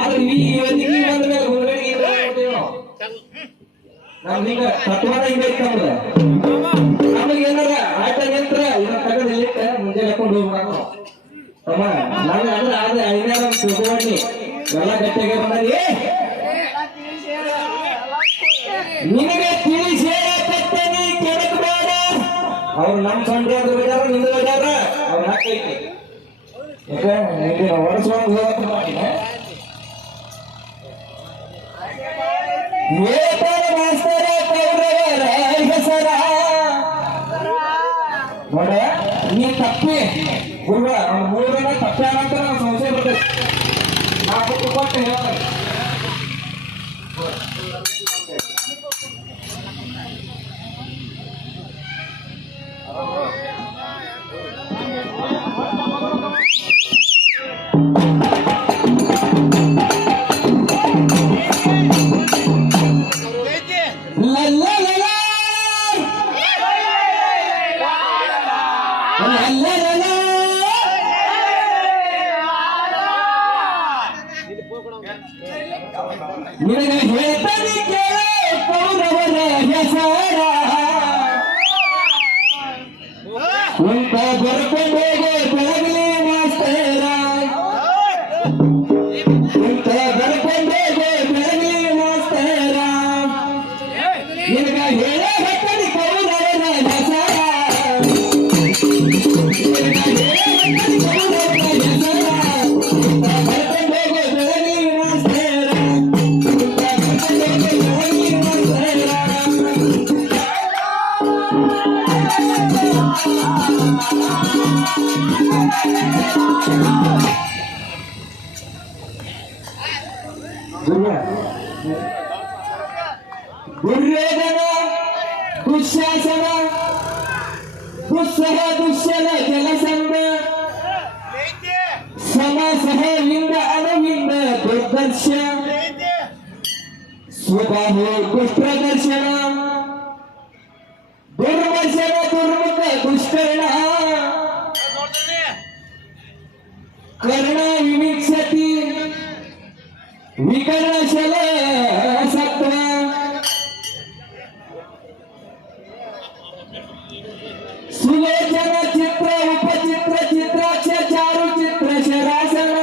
ಆದ್ರೆ ಇವತ್ತಿಗೆ ಬಂದ್ರೆ ನಮ್ದೀಗ ತತ್ವಾದ ಹಿಂಗ ಇತ್ತಂದ್ರ ನಮಗೆ ಏನಾರ ಆಟ ನಿಂತ್ರ ಇದನ್ನ ತಗದಿಲ್ಲಿಟ್ಟ ಮುಂಜಾನೆ ಹಾಕೊಂಡು ಹೋಗ್ಬೇಕು ತಮ್ಮ ನಾನು ಅಂದ್ರೆ ಆದ್ರೆ ಐದಾರ ತಿಳ್ಕೊಂಡಿ ಎಲ್ಲ ಗಟ್ಟಿಗೆ ಬಂದಿ ನಿನಗೆ ತಿಳಿಸಿ ಹೇಳತ್ತೇನೆ ಕೆಡಕಬೇಡ ಅವ್ರು ನಮ್ಮ ಸಂಡ್ರಿ ಅದು ಬಿಡ್ಯಾರ ನಿಂದ ಬಿಡ್ಯಾರ ಅವ್ರ ಹಾಕೈತಿ ಯಾಕೆ ನಿಮಗೆ ಹೊರಸ್ಕೊಂಡು ಹೋಗಕ್ಕೆ ಮಾಡಿನ ಮಾಸ್ತರ ಕೌರವರ ಹೆಸರ ನೋಡ ನೀ ತಪ್ಪಿ ಗುರುಗ ಅವ್ನ ಮೂರನ ತಪ್ಪೆ ಅಂತ ನಾವು ಸಂಶಯ ಬರ್ತೈತಿ ನಾಲ್ಕು ಕೊಟ್ಟು ಹೇಳ ನಿನಗೆ ಹೇಳ್ತಾನೆ ಕೇಳ ಕೌರವರ ಹೆಸರ ಉಂಟ ಬರ್ಕೊಂಡು ಹೋಗೋ ಬೆಳಗಲಿ ಮಾಸ್ತರ ಉಂಟ ಬರ್ಕೊಂಡು ಹೋಗೋ ಬೆಳಗಲಿ ಮಾಸ್ತರ ನಿನಗೆ ಹೇಳ ಹೇಳ್ತಾನೆ ಕೌರವರ ಹೆಸರ ನಿನಗೆ ಹೇಳ ಹೇಳ್ತಾನೆ ದುರ್ಯೋಧನ ದುಶ್ಯಾಸನ ದುಸ್ಸಹ ದುಶ್ಯನ ಜಲಸಂಧ ಸಮಸಹ ಲಿಂಗ ಅನವಿಂದ ದುರ್ದರ್ಶ ಸ್ವಬಾಹು ದುಷ್ಪ್ರದರ್ಶನ ದುರ್ವರ್ಶನ ದುರ್ಮುಖ ದುಷ್ಕರ್ಣ ಕರ್ಣ ವಿವೀಕ್ಷತಿ ವಿಕರ್ಣಶಲ ಸತ್ವ ಸುಲೋಚನ ಚಿತ್ರ ಉಪಚಿತ್ರ ಚಿತ್ರಾಕ್ಷ ಚಾರು ಚಿತ್ರ ಶರಾಸನ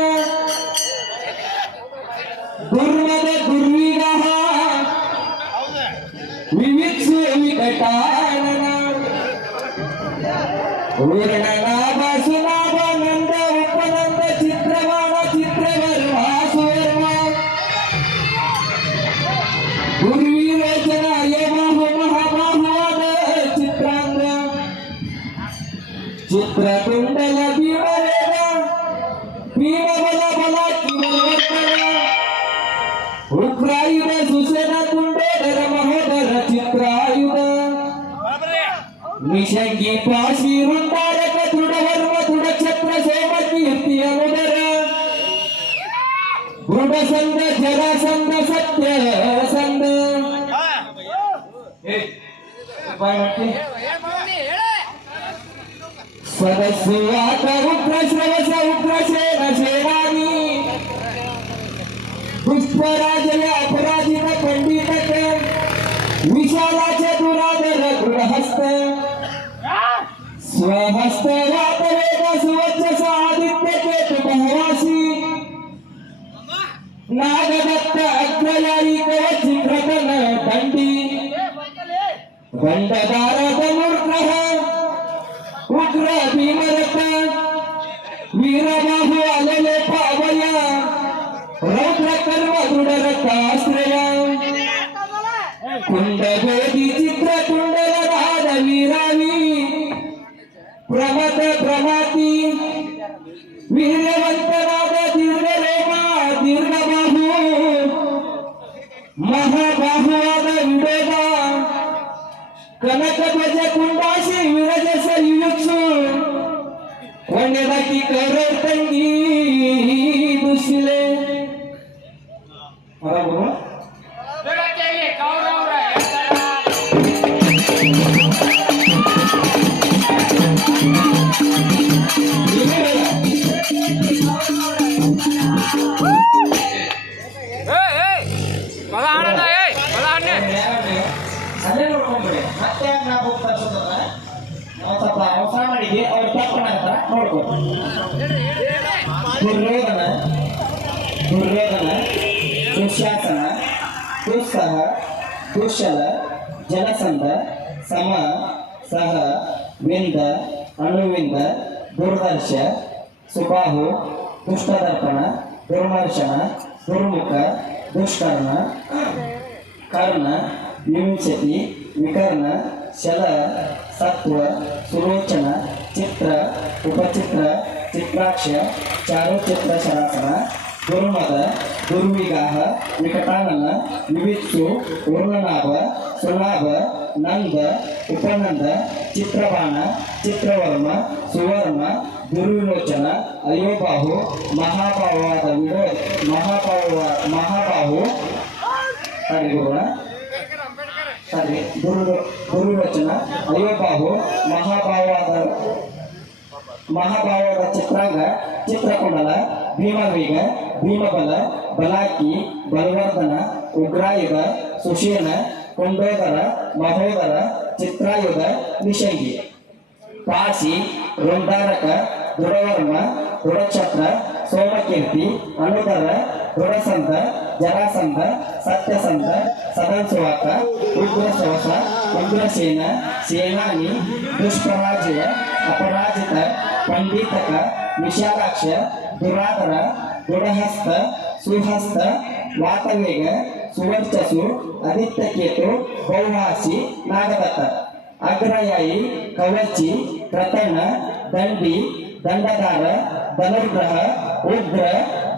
ದುರ್ಮದ ದುರ್ವಿಗಾಹ ವಿವಿಕ್ಷು ವಿಕಟಾನನ ಊರ್ಣನಾಭ ಸುನಾಭ ನಂದ ಉಪನಂದ ಚಿತ್ರವಾಣ ಚಿತ್ರವರ್ಮ ಸುವರ್ಮ ದುರ್ವಿರೋಚನ ಯಮಹು ಮಹಾಬಾಹುವಾದ ಚಿತ್ರಾಂಗ ಚಿತ್ರಕುಂಡಲ ಭೀಮರೇನ ಭೀಮಬಲ ಬಲ ಕಿವರ್ವರ್ತನ ಉಗ್ರಾಯುಧ ಸುಸೇನ ಕುಂಡೋದರ ಮಹೋದರ ಚಿತ್ರಾಯುಧ ನಿಷಂಗಿ ಪಾಶಿ ವೃಂದಾರಕ ದೃಢವರ್ಮ ದೃಢಛತ್ರ ಸೋಮ ಕೀರ್ತಿಯ ಮುದರ ದೃಢಸಂಧ ಜರಾಸಂಧ ಸತ್ಯ ಸಂಧ ಸದಸ್ಯವಾತ ಉಗ್ರ ಶ್ರವಸ ಉಗ್ರ ಸೇನ ಸೇನಾನಿ ಪುಷ್ಪರಾಜಯ ಅಪರಾಜಿತ ಪಂಡಿತಕ ವಿಶಾಲಾಚ ದುರಾದರ ದೃಢಹಸ್ತ ಸ್ವಹಸ್ತ ವಾತವೇದ ಸುವರ್ಚಸ ಆದಿತ್ಯ ಕೇತು ಬಹವಾಸಿ ನಾಗದತ್ತ ಅಗ್ರಯಾಯಿ ಕವಚಿ ಪ್ರಕನ ದಂಡಿ ಗಂಡದಾರದ ಮೂರ್ಖಃ ಉಗ್ರ ಭೀಮರಥ ವೀರಬಾಹು ಅಲಲೆ ಪಾವಯ ರೌದ್ರ ಕರ್ಮ ದೃಢರಥಾಶ್ರಯ ಕುಂಡಗೋದಿ ಚಿತ್ರ ಕುಂಡಲರಾದ ವೀರಾವಿ ಪ್ರಮದ ಪ್ರಮಾತಿ ವೀರ್ಯವಂತರಾದ ದೀರ್ಘರೇಮ ದೀರ್ಘಬಾಹು ಮಹಾಬಾಹುವಾದ ವಿವೇಕ ಕನಕ ಧ್ವಜ ಕುಂಡಾಶಿ ವಿರಜಸ ವಿವಕ್ಷು ಕೊಂಡೆದಾಕಿ ಕೌರವ ತಂಗಿ ದುಶಿಲೆ ತರಿಸೋದನ್ನ ನಾವು ಸ್ವಲ್ಪ ಅವಸರ ಮಾಡಿದ್ವಿ. ಅವ್ರು ತಪ್ಪು ಮಾಡ್ತಾರ ನೋಡ್ಕೊ. ದುರ್ಯೋಧನ ದುಶ್ಯಾಸನ ದುಸ್ಸಹ ದುಶ್ಶಲ ಜಲಸಂಧ ಸಮ ಸಹ ವಿಂದ ಅಣುವಿಂದ ದುರ್ದರ್ಶ ಸುಬಾಹು ದುಷ್ಟದರ್ಪಣ ದುರ್ಮರ್ಶನ ದುರ್ಮುಖ ದುಷ್ಕರ್ಣ ಕರ್ಣ ವಿಂಶತಿ ವಿಕರ್ಣ ಶಲ ಸತ್ವ ಸುಲೋಚನ ಚಿತ್ರ ಉಪಚಿತ್ರ ಚಿತ್ರಾಕ್ಷ ಚಾರುಚಿತ್ರ ಶರಾಸನ ದುರ್ಮದ ದುರ್ವಿಗಾಹ ವಿಕಟಾನನ ವಿವಿತ್ಸು ಉರ್ಣನಾಭ ಸುನಾಭ ನಂದ ಉಪನಂದ ಚಿತ್ರಬಾಣ ಚಿತ್ರವರ್ಮ ಸುವರ್ಣ ದುರ್ವಿಲೋಚನ ಅಯೋಬಾಹು ಮಹಾಭಾವವಾದ ಮಹಾಬಾಹು ದುರ್ವಿಲೋಚನ ಅಯೋಬಾಹು ಮಹಾಭಾವದ ಚಿತ್ರಾಂಗ ಚಿತ್ರಕುಂಡಲ ಭೀಮವೇಗ ಭೀಮಬಲ ಬಲಾಕಿ ಬಲವರ್ಧನ ಉಗ್ರಾಯುಧ ಸುಷೇನ ಕುಂಡೋದರ ಮಹೋದರ ಚಿತ್ರಾಯುಧ ನಿಷಂಗಿ ಪಾಸಿ ವೃಂದಾರಕ ದೃಢವರ್ಮ ದೃಢಛತ್ರ ಸೋಮಕೀರ್ತಿ ಅನುದರ ದೃಢಸಂಧ ಜರಾಸಂಧ ಸತ್ಯಸಂಧ ಸದನ್ಸುವಾಕ ಉಗ್ರಶ್ವಾಸ ಉಗ್ರಸೇನ ಸೇನಾನಿ ದುಷ್ಪರಾಜಯ ಅಪರಾಜಿತ ಪಂಡಿತಕ ವಿಶಾಲಾಕ್ಷ ದುರಾದರ ದೃಢಹಸ್ತ ಸುಹಸ್ತ ವಾತವೇಗ ಸುವರ್ಚಸು ಆದಿತ್ಯಕೇತು ಬಹುವಾಸಿ ನಾಗದತ್ತ ಅಗ್ರಯಾಯಿ ಕವಚಿ ಪ್ರತಣ್ಣ ದಂಡಿ ದಂಡಧಾರ ಧನುರ್ಗ್ರಹ ಉಗ್ರ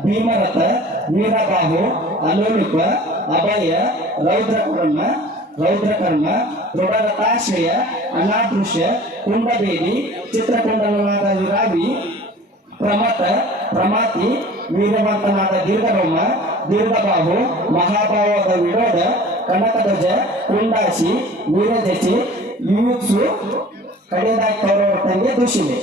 ಭೀಮರಥ ವೀರಬಾಹು ಅಲೋಲಿಪ ಅಭಯ ರೌದ್ರಕರ್ಮ ದೃಢರಥಾಶ್ರಯ ಅನಾದೃಶ್ಯ ಕುಂಡಬೇದಿ ಚಿತ್ರಕುಂಡಲನಾದ ವಿರಾವಿ ಪ್ರಮಾತಿ ವೀರವಂತನಾದ ದೀರ್ಘರೋಮ ದೀರ್ಘಬಾಹು ಮಹಾಭಾವದ ವಿರೋಧ ಕನಕಧ್ವಜ ಕುಂಡಾಶಿ ವೀರಜಚಿ ಯುಯುತ್ಸು ಕಡೆದಾಗಿ ಕೌರವರ ತಂದೆ ದುಶಿಲೆ